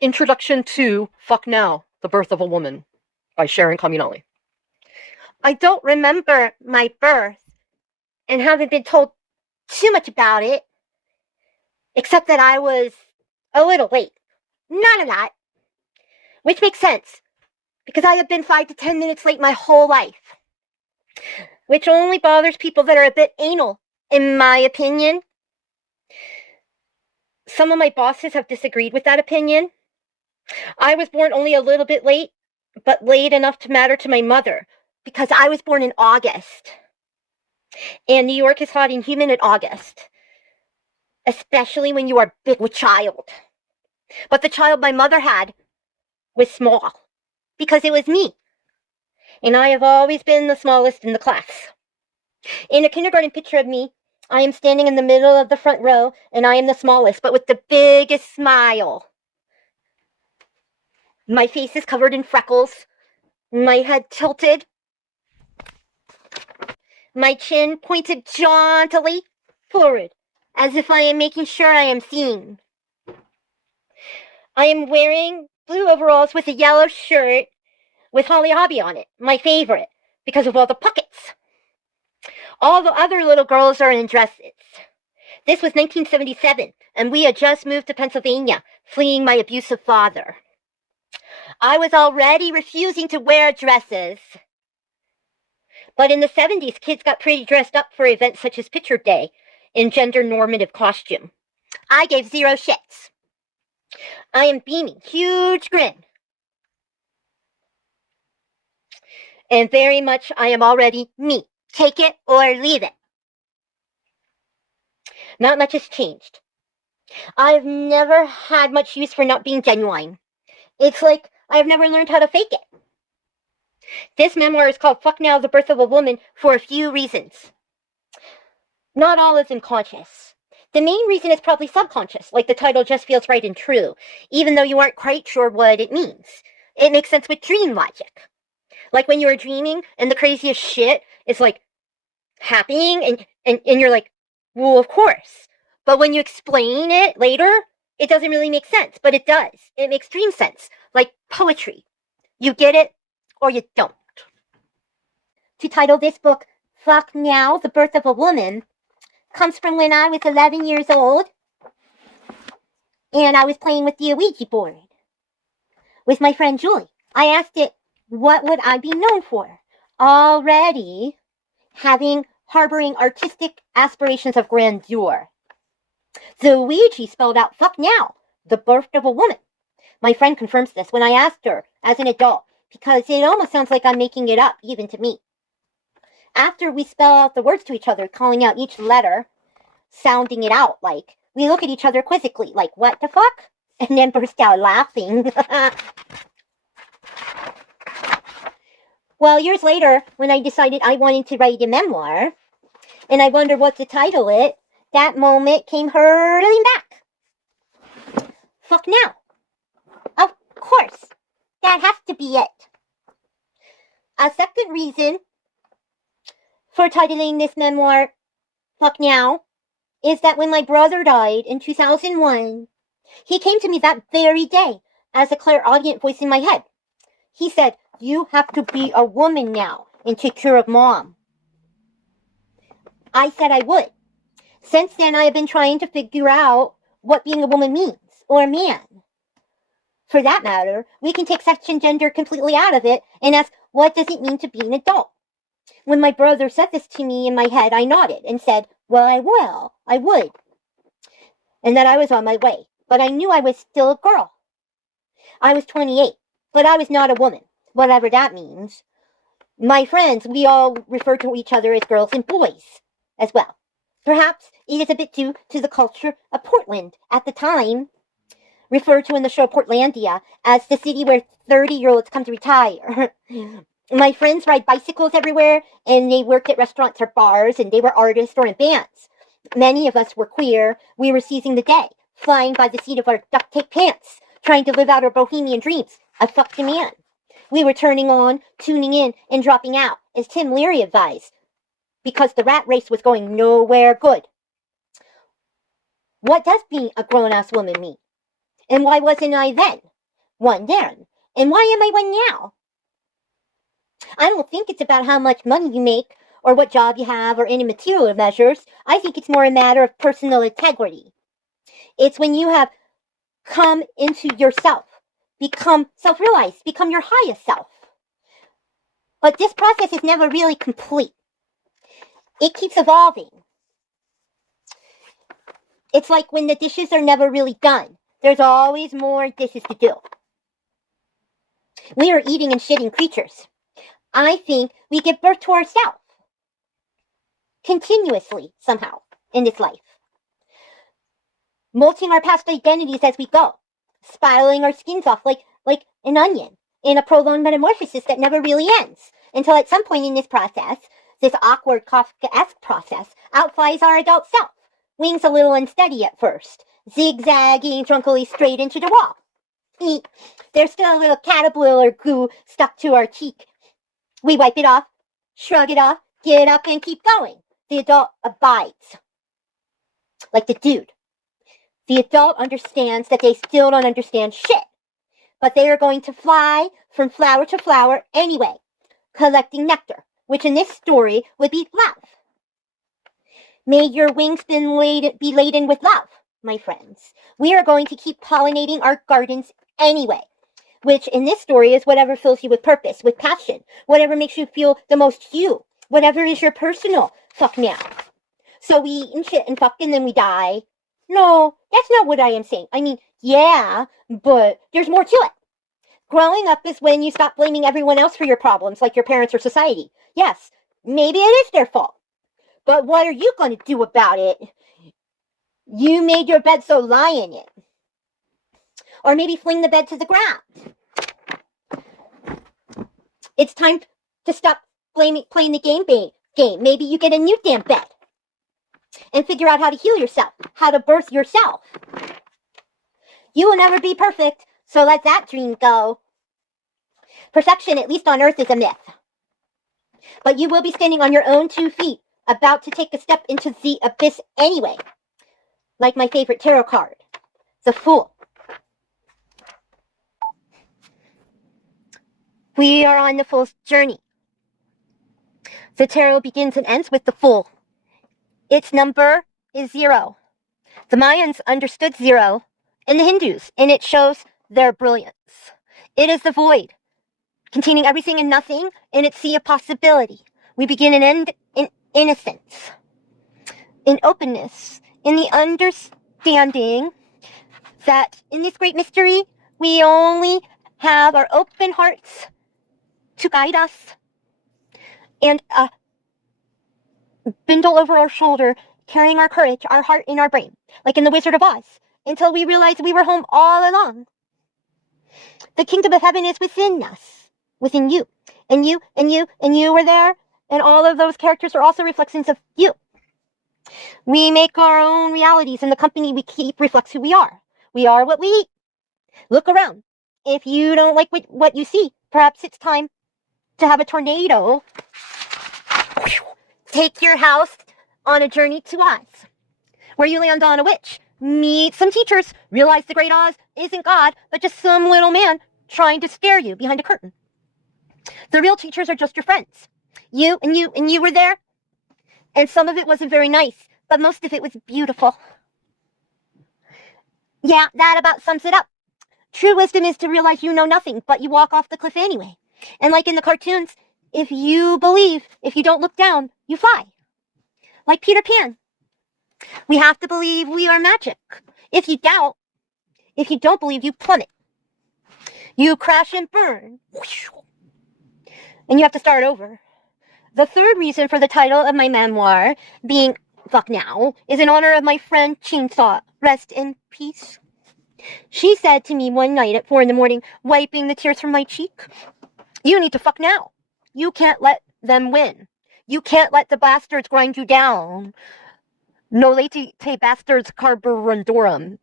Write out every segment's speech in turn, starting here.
Introduction to Fuck Now, The Birth of a Woman by Sharon Communali. I don't remember my birth and haven't been told too much about it, except that I was a little late. Not a lot. Which makes sense, because I have been 5 to 10 minutes late my whole life. Which only bothers people that are a bit anal, in my opinion. Some of my bosses have disagreed with that opinion. I was born only a little bit late, but late enough to matter to my mother, because I was born in August. And New York is hot and humid in August, especially when you are big with child. But the child my mother had was small, because it was me. And I have always been the smallest in the class. In a kindergarten picture of me, I am standing in the middle of the front row, and I am the smallest, but with the biggest smile. My face is covered in freckles, my head tilted, my chin pointed jauntily forward, as if I am making sure I am seen. I am wearing blue overalls with a yellow shirt with Holly Hobby on it, my favorite, because of all the pockets. All the other little girls are in dresses. This was 1977, and we had just moved to Pennsylvania, fleeing my abusive father. I was already refusing to wear dresses. But in the 70s, kids got pretty dressed up for events such as Picture Day in gender-normative costume. I gave zero shits. I am beaming, huge grin. And very much I am already me. Take it or leave it. Not much has changed. I've never had much use for not being genuine. It's like I've never learned how to fake it. This memoir is called Fuck Now, The Birth of a Woman for a few reasons. Not all is unconscious. The main reason is probably subconscious, like the title just feels right and true, even though you aren't quite sure what it means. It makes sense with dream logic. Like when you are dreaming and the craziest shit is like happening and you're like, well, of course. But when you explain it later, it doesn't really make sense, but it does. It makes dream sense, like poetry. You get it or you don't. To title this book, Fuck Now, The Birth of a Woman, comes from when I was 11 years old and I was playing with the Ouija board with my friend Julie. I asked it, what would I be known for? Already harboring artistic aspirations of grandeur. The Ouija spelled out Fuck Now, The Birth of a Woman. My friend confirms this when I asked her as an adult, because it almost sounds like I'm making it up, even to me. After we spell out the words to each other, calling out each letter, sounding it out, like, we look at each other quizzically, like, what the fuck? And then burst out laughing. Well, years later, when I decided I wanted to write a memoir, and I wondered what to title it, that moment came hurtling back. Fuck Now. Of course. That has to be it. A second reason for titling this memoir, Fuck Now, is that when my brother died in 2001, he came to me that very day as a clairaudient voice in my head. He said, you have to be a woman now and take care of Mom. I said I would. Since then, I have been trying to figure out what being a woman means, or a man. For that matter, we can take sex and gender completely out of it and ask, what does it mean to be an adult? When my brother said this to me in my head, I nodded and said, well, I would. And that I was on my way. But I knew I was still a girl. I was 28, but I was not a woman, whatever that means. My friends, we all refer to each other as girls and boys as well. Perhaps it is a bit due to the culture of Portland at the time, referred to in the show Portlandia as the city where 30-year-olds come to retire. My friends ride bicycles everywhere, and they worked at restaurants or bars, and they were artists or in bands. Many of us were queer. We were seizing the day, flying by the seat of our duct tape pants, trying to live out our bohemian dreams. I fucked a man. We were turning on, tuning in, and dropping out, as Tim Leary advised, because the rat race was going nowhere good. What does being a grown-ass woman mean? And why wasn't I then? one then. And why am I one now? I don't think it's about how much money you make or what job you have or any material measures. I think it's more a matter of personal integrity. It's when you have come into yourself, become self-realized, become your highest self. But this process is never really complete. It keeps evolving. It's like when the dishes are never really done. There's always more dishes to do. We are eating and shitting creatures. I think we give birth to ourselves. Continuously, somehow, in this life. Molting our past identities as we go. Spiraling our skins off like an onion in a prolonged metamorphosis that never really ends. Until at some point in this process, this awkward Kafkaesque process, out flies our adult self. Wings a little unsteady at first, zigzagging drunkily straight into the wall. Eek. There's still a little caterpillar goo stuck to our cheek. We wipe it off, shrug it off, get up and keep going. The adult abides. Like the dude. The adult understands that they still don't understand shit. But they are going to fly from flower to flower anyway, collecting nectar, which in this story would be love. May your wings be laden with love, my friends. We are going to keep pollinating our gardens anyway, which in this story is whatever fills you with purpose, with passion, whatever makes you feel the most you, whatever is your personal fuck now. So we eat and shit and fuck and then we die. No, that's not what I am saying. I mean, yeah, but there's more to it. Growing up is when you stop blaming everyone else for your problems, like your parents or society. Yes, maybe it is their fault. But what are you going to do about it? You made your bed, so lie in it. Or maybe fling the bed to the ground. It's time to stop playing the game. Maybe you get a new damn bed. And figure out how to heal yourself, how to birth yourself. You will never be perfect, so let that dream go. Perfection, at least on Earth, is a myth. But you will be standing on your own 2 feet, about to take a step into the abyss anyway. Like my favorite tarot card, the Fool. We are on the Fool's journey. The tarot begins and ends with the Fool. Its number is 0. The Mayans understood 0, and the Hindus, and it shows their brilliance. It is the void, containing everything and nothing, and its sea of possibility. We begin and end in innocence, in openness, in the understanding that in this great mystery, we only have our open hearts to guide us, and a bindle over our shoulder, carrying our courage, our heart in our brain, like in The Wizard of Oz, until we realized we were home all along. The kingdom of heaven is within us, within you, and you, and you, and you were there, and all of those characters are also reflections of you. We make our own realities, and the company we keep reflects who we are. We are what we eat. Look around. If you don't like what you see, perhaps it's time to have a tornado take your house on a journey to Oz, where you land on a witch, meet some teachers, realize the great Oz isn't God, but just some little man trying to scare you behind a curtain. The real teachers are just your friends. You and you and you were there, and some of it wasn't very nice, but most of it was beautiful. Yeah, that about sums it up. True wisdom is to realize you know nothing, but you walk off the cliff anyway. And like in the cartoons, if you believe, if you don't look down, you fly. Like Peter Pan. We have to believe we are magic. If you doubt, if you don't believe, you plummet. You crash and burn. And you have to start over. The third reason for the title of my memoir being Fuck Now is in honor of my friend Chainsaw. Rest in peace. She said to me one night at 4 a.m, wiping the tears from my cheek, "You need to fuck now. You can't let them win. You can't let the bastards grind you down. No late bastards carborundorum."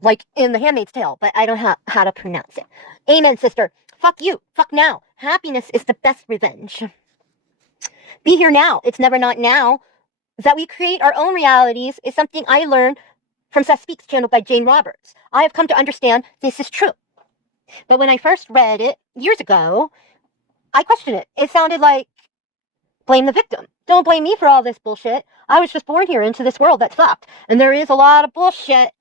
Like in The Handmaid's Tale, but I don't know how to pronounce it. Amen, sister. Fuck you. Fuck now. Happiness is the best revenge. Be here now. It's never not now. That we create our own realities is something I learned from Seth Speaks, channeled by Jane Roberts. I have come to understand this is true. But when I first read it years ago, I questioned it. It sounded like, blame the victim. Don't blame me for all this bullshit. I was just born here into this world that's fucked. And there is a lot of bullshit.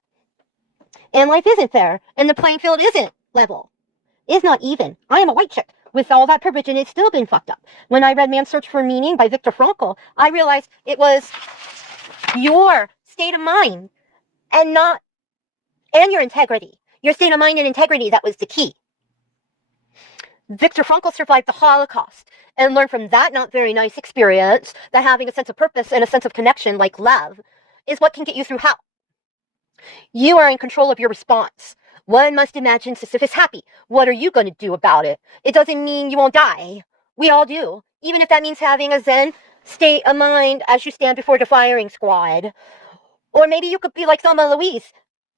And life isn't fair. And the playing field isn't level. It's not even. I am a white chick with all that privilege, and it's still been fucked up. When I read Man's Search for Meaning by Viktor Frankl, I realized it was your state of mind and your integrity. Your state of mind and integrity that was the key. Viktor Frankl survived the Holocaust and learned from that not very nice experience that having a sense of purpose and a sense of connection like love is what can get you through hell. You are in control of your response. One must imagine Sisyphus happy. What are you going to do about it? It doesn't mean you won't die. We all do. Even if that means having a zen state of mind as you stand before the firing squad. Or maybe you could be like Thelma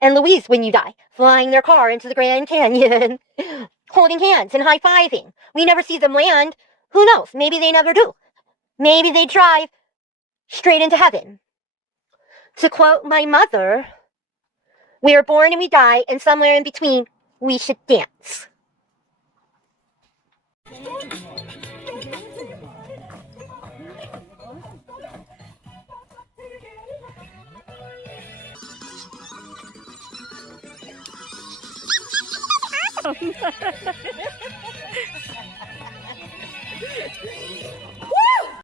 and Louise when you die, flying their car into the Grand Canyon, holding hands and high-fiving. We never see them land. Who knows? Maybe they never do. Maybe they drive straight into heaven. To quote my mother, we are born and we die, and somewhere in between, we should dance.